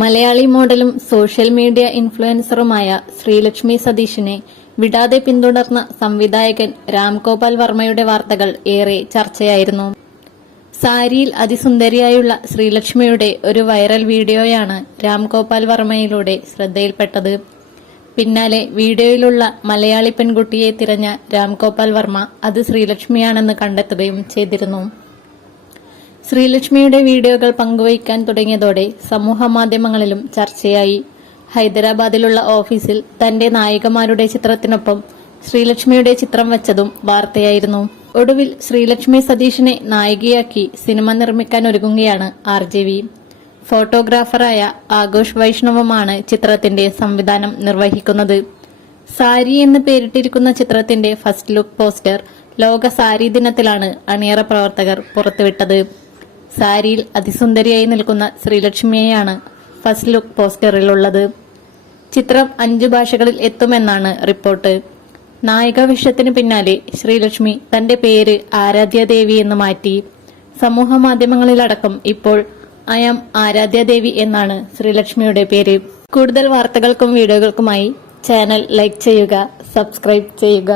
മലയാളി മോഡലും social media ഇൻഫ്ലുവൻസറുമായ ശ്രീലക്ഷ്മി സതീഷിനെ വിടാതെ പിന്തുടർന്ന സംവിധായകൻ രാംഗോപാൽ വർമ്മയുടെ വാർത്തകൾ ഏറെ ചർച്ചയായിരുന്നു. സാരിയിൽ അതിസുന്ദരിയായുള്ള ശ്രീലക്ഷ്മിയുടെ ഒരു വൈറൽ വീഡിയോയാണ് രാംഗോപാൽ വർമ്മയിലൂടെ ശ്രദ്ധയിൽപ്പെട്ടത്. പിന്നാലെ വീഡിയോയിലുള്ള മലയാളി പെൺകുട്ടിയെ തിരഞ്ഞ രാംഗോപാൽ വർമ്മ അത് ശ്രീലക്ഷ്മിയാണെന്ന് കണ്ടെത്തുകയും ചെയ്തിരുന്നു. ശ്രീലക്ഷ്മിയുടെ വീഡിയോകൾ പങ്കുവയ്ക്കാൻ തുടങ്ങിയതോടെ സമൂഹ മാധ്യമങ്ങളിലും ചർച്ചയായി. ഹൈദരാബാദിലുള്ള ഓഫീസിൽ തന്റെ നായികമാരുടെ ചിത്രത്തിനൊപ്പം ശ്രീലക്ഷ്മിയുടെ ചിത്രം വച്ചതും വാർത്തയായിരുന്നു. ഒടുവിൽ ശ്രീലക്ഷ്മി സതീഷിനെ നായികയാക്കി സിനിമ നിർമ്മിക്കാൻ ഒരുങ്ങുകയാണ് ആർ ജെ വി ഫോട്ടോഗ്രാഫറായ ആഘോഷ് വൈഷ്ണവുമാണ് ചിത്രത്തിന്റെ സംവിധാനം നിർവഹിക്കുന്നത്. സാരി എന്ന് പേരിട്ടിരിക്കുന്ന ചിത്രത്തിന്റെ ഫസ്റ്റ് ലുക്ക് പോസ്റ്റർ ലോക സാരി ദിനത്തിലാണ് അണിയറ പ്രവർത്തകർ പുറത്തുവിട്ടത്. സാരിയിൽ അതിസുന്ദരിയായി നിൽക്കുന്ന ശ്രീലക്ഷ്മിയെയാണ് ഫസ്റ്റ് ലുക്ക് പോസ്റ്ററിലുള്ളത്. ചിത്രം അഞ്ചു ഭാഷകളിൽ എത്തുമെന്നാണ് റിപ്പോർട്ട്. നായിക വിഷയത്തിന് പിന്നാലെ ശ്രീലക്ഷ്മി തന്റെ പേര് ആരാധ്യാദേവി എന്ന് മാറ്റി. സമൂഹ മാധ്യമങ്ങളിലടക്കം ഇപ്പോൾ അയം ആരാധ്യാദേവി എന്നാണ് ശ്രീലക്ഷ്മിയുടെ പേര്. കൂടുതൽ വാർത്തകൾക്കും വീഡിയോകൾക്കുമായി ചാനൽ ലൈക്ക് ചെയ്യുക സബ്സ്ക്രൈബ് ചെയ്യുക.